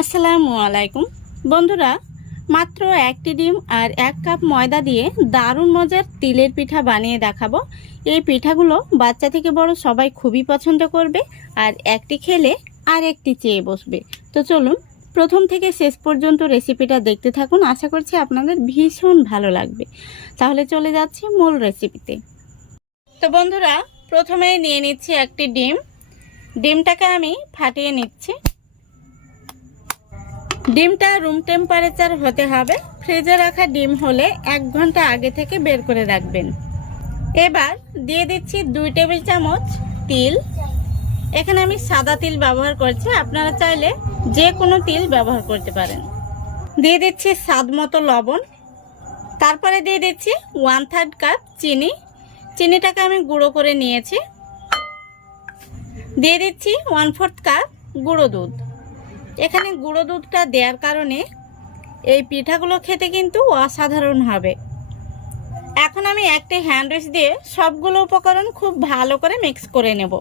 আসসালামু আলাইকুম বন্ধুরা, মাত্র একটি ডিম আর 1 কাপ ময়দা দিয়ে দারুণ মজার তিলের পিঠা বানিয়ে দেখাবো। এই পিঠাগুলো বাচ্চা থেকে বড় সবাই খুবই পছন্দ করবে আর একটি খেলে আর একটি চেয়ে বসবে। তো চলুন প্রথম থেকে শেষ পর্যন্ত রেসিপিটা দেখতে থাকুন, আশা করছি আপনাদের ভীষণ ভালো লাগবে। তাহলে চলে যাচ্ছি মূল রেসিপিতে। তো বন্ধুরা, প্রথমেই নিয়ে নিচ্ছি একটি ডিমটাকে আমি ফাটিয়ে নিচ্ছি। ডিমটা রুম টেম্পারেচার হতে হবে। ফ্রিজে রাখা ডিম হলে 1 ঘন্টা আগে থেকে বের করে রাখবেন। এবার দিয়ে দিচ্ছি 2 টেবিল চামচ তিল। এখানে আমি সাদা তিল ব্যবহার করছি, আপনারা চাইলে যে কোনো তিল ব্যবহার করতে পারেন। দিয়ে দিচ্ছি স্বাদ মতো লবণ। তারপরে দিয়ে দিচ্ছি 1/3 কাপ চিনি। চিনিটাকে আমি গুঁড়ো করে নিয়েছি। দিয়ে দিচ্ছি 1/4 কাপ গুঁড়ো দুধ। এখানে গুঁড়ো দুধটা দেওয়ার কারণে এই পিঠাগুলো খেতে কিন্তু অসাধারণ হবে। এখন আমি একটা হ্যান্ড উইচ দিয়ে সবগুলো উপকরণ খুব ভালো করে মিক্স করে নেব।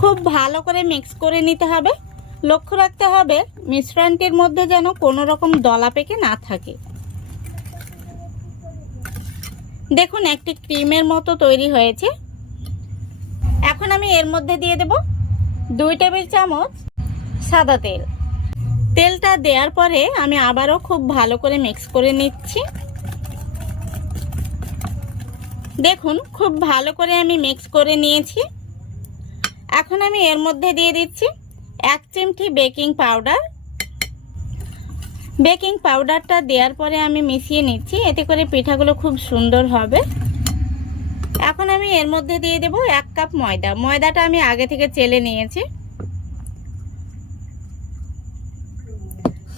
খুব ভালো করে মিক্স করে নিতে হবে। লক্ষ্য রাখতে হবে মিশ্রণটির মধ্যে যেন কোনো রকম দলা পেকে না থাকে। দেখুন একটি ক্রিমের মতো তৈরি হয়েছে। এখন আমি এর মধ্যে দিয়ে দেব 2 টেবিল চামচ সাদা তেল। তেলটা দেওয়ার পরে আমি আবারও খুব ভালো করে মিক্স করে নিচ্ছি। দেখুন খুব ভালো করে আমি মিক্স করে নিয়েছি। এখন আমি এর মধ্যে দিয়ে দিচ্ছি 1 চিমটি বেকিং পাউডার। বেকিং পাউডারটা দেওয়ার পরে আমি মিশিয়ে নিচ্ছি, এতে করে পিঠাগুলো খুব সুন্দর হবে। এখন আমি এর মধ্যে দিয়ে দেব 1 কাপ ময়দা। ময়দাটা আমি আগে থেকে চেলে নিয়েছি।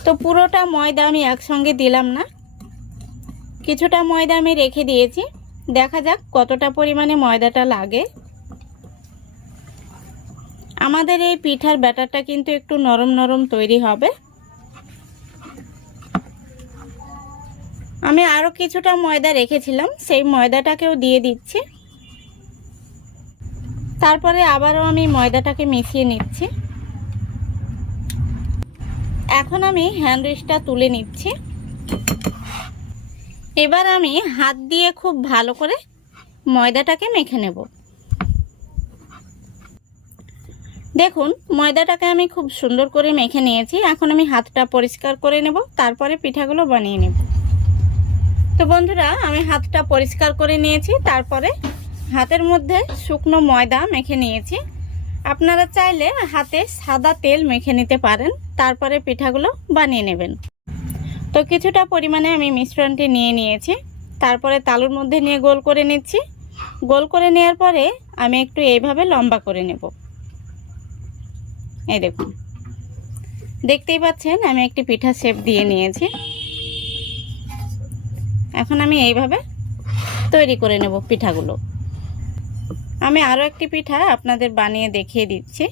তো পুরোটা ময়দা আমি একসঙ্গে দিলাম না, কিছুটা ময়দা আমি রেখে দিয়েছি। দেখা যাক কতটা পরিমাণে ময়দাটা লাগে। আমাদের এই পিঠার ব্যাটারটা কিন্তু একটু নরম নরম তৈরি হবে। আমি আরও কিছুটা ময়দা রেখেছিলাম, সেই ময়দাটাকেও দিয়ে দিচ্ছি। তারপরে আবারও আমি ময়দাটাকে মিশিয়ে নিচ্ছি। এখন আমি হ্যান্ড উইচটা তুলে নিচ্ছি। এবার আমি হাত দিয়ে খুব ভালো করে ময়দাটাকে মেখে নেব। দেখুন ময়দাটাকে আমি খুব সুন্দর করে মেখে নিয়েছি। এখন আমি হাতটা পরিষ্কার করে নেব, তারপরে পিঠাগুলো বানিয়ে নেব। তো বন্ধুরা, আমি হাতটা পরিষ্কার করে নিয়েছি, তারপরে হাতের মধ্যে শুকনো ময়দা মেখে নিয়েছি। আপনারা চাইলে হাতে সাদা তেল মেখে নিতে পারেন, তারপরে পিঠাগুলো বানিয়ে নেবেন। তো কিছুটা পরিমাণে আমি মিশ্রণটি নিয়ে নিয়েছি। তারপরে তালুর মধ্যে নিয়ে গোল করে নিচ্ছি। গোল করে নেওয়ার পরে আমি একটু এইভাবে লম্বা করে নেব। এই দেখুন, দেখতেই পাচ্ছেন আমি একটি পিঠা শেপ দিয়ে নিয়েছি। এখন আমি এইভাবে তৈরি করে নেব পিঠাগুলো। আমি আরও একটি পিঠা আপনাদের বানিয়ে দেখিয়ে দিচ্ছি।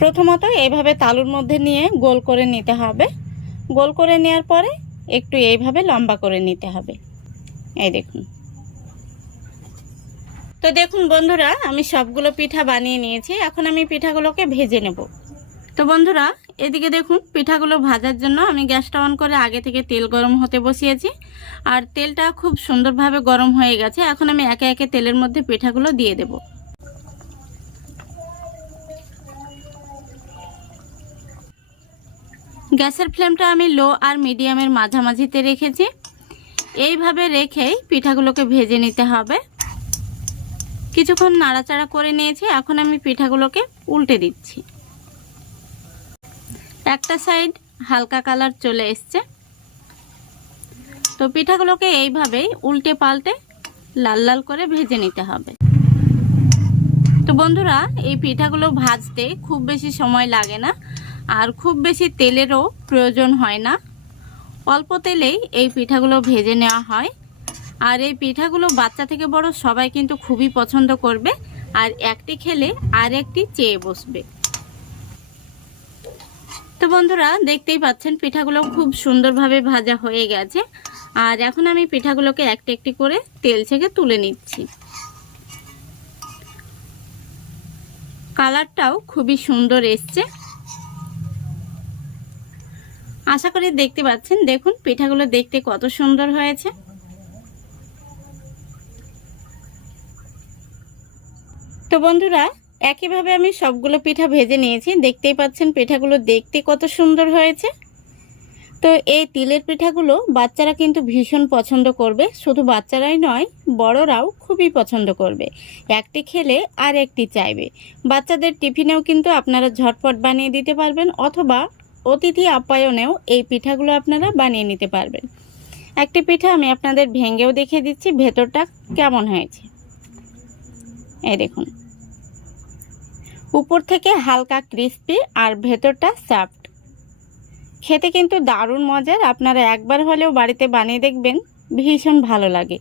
প্রথমত এইভাবে তালুর মধ্যে নিয়ে গোল করে নিতে হবে। গোল করে নেওয়ার পরে একটু এইভাবে লম্বা করে নিতে হবে। এই দেখুন। তো দেখুন বন্ধুরা, আমি সবগুলো পিঠা বানিয়ে নিয়েছি। এখন আমি পিঠাগুলোকে ভেজে নেব। তো বন্ধুরা, এদিকে দেখুন পিঠাগুলো ভাজার জন্য আমি গ্যাসটা অন করে আগে থেকে তেল গরম হতে বসিয়েছি। আর তেলটা খুব সুন্দরভাবে গরম হয়ে গেছে। এখন আমি একে একে তেলের মধ্যে পিঠাগুলো দিয়ে দেব। গ্যাসের ফ্লেমটা আমি লো আর মিডিয়ামের মাঝামাঝিতে রেখেছি। এইভাবে রেখেই পিঠাগুলোকে ভেজে নিতে হবে। কিছুক্ষণ নাড়াচাড়া করে নিয়েছি। এখন আমি পিঠাগুলোকে উল্টে দিচ্ছি। একটা সাইড হালকা কালার চলে এসছে। তো পিঠাগুলোকে এইভাবেই উল্টে পাল্টে লাল লাল করে ভেজে নিতে হবে। তো বন্ধুরা, এই পিঠাগুলো ভাজতে খুব বেশি সময় লাগে না, আর খুব বেশি তেলেরও প্রয়োজন হয় না। অল্প তেলেই এই পিঠাগুলো ভেজে নেওয়া হয়। আর এই পিঠাগুলো বাচ্চা থেকে বড় সবাই কিন্তু খুবই পছন্দ করবে, আর একটি খেলে আর একটি চেয়ে বসবে। তো বন্ধুরা, দেখতেই পাচ্ছেন পিঠাগুলো খুব সুন্দরভাবে ভাজা হয়ে গেছে। আর এখন আমি পিঠাগুলোকে একটি একটি করে তেল থেকে তুলে নিচ্ছি। কালারটাও খুবই সুন্দর এসছে। আশা করি দেখতে পাচ্ছেন, দেখুন পিঠাগুলো দেখতে কত সুন্দর হয়েছে। তো বন্ধুরা, একইভাবে আমি সবগুলো পিঠা ভেজে নিয়েছি। দেখতেই পাচ্ছেন পিঠাগুলো দেখতে কত সুন্দর হয়েছে। তো এই তিলের পিঠাগুলো বাচ্চারা কিন্তু ভীষণ পছন্দ করবে। শুধু বাচ্চারাই নয়, বড়রাও খুবই পছন্দ করবে। একটি খেলে আর একটি চাইবে। বাচ্চাদের টিফিনেও কিন্তু আপনারা ঝটপট বানিয়ে দিতে পারবেন, অথবা অতিথি আপ্যায়নেও এই পিঠাগুলো আপনারা বানিয়ে নিতে পারবেন। একটি পিঠা আমি আপনাদের ভেঙেও দেখিয়ে দিচ্ছি ভেতরটা কেমন হয়েছে। এই দেখুন, উপর থেকে হালকা ক্রিস্পি আর ভেতরটা সফট। খেতে কিন্তু দারুণ মজার। আপনারা একবার হলেও বাড়িতে বানিয়ে দেখবেন, ভীষণ ভালো লাগে।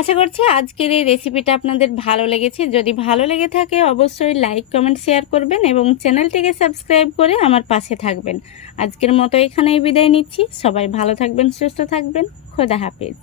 আশা করছি আজকের এই রেসিপিটা আপনাদের ভালো লেগেছে। যদি ভালো লেগে থাকে অবশ্যই লাইক, কমেন্ট, শেয়ার করবেন এবং চ্যানেলটিকে সাবস্ক্রাইব করে আমার পাশে থাকবেন। আজকের মতো এখানেই বিদায় নিচ্ছি। সবাই ভালো থাকবেন, সুস্থ থাকবেন। খোদা হাফেজ।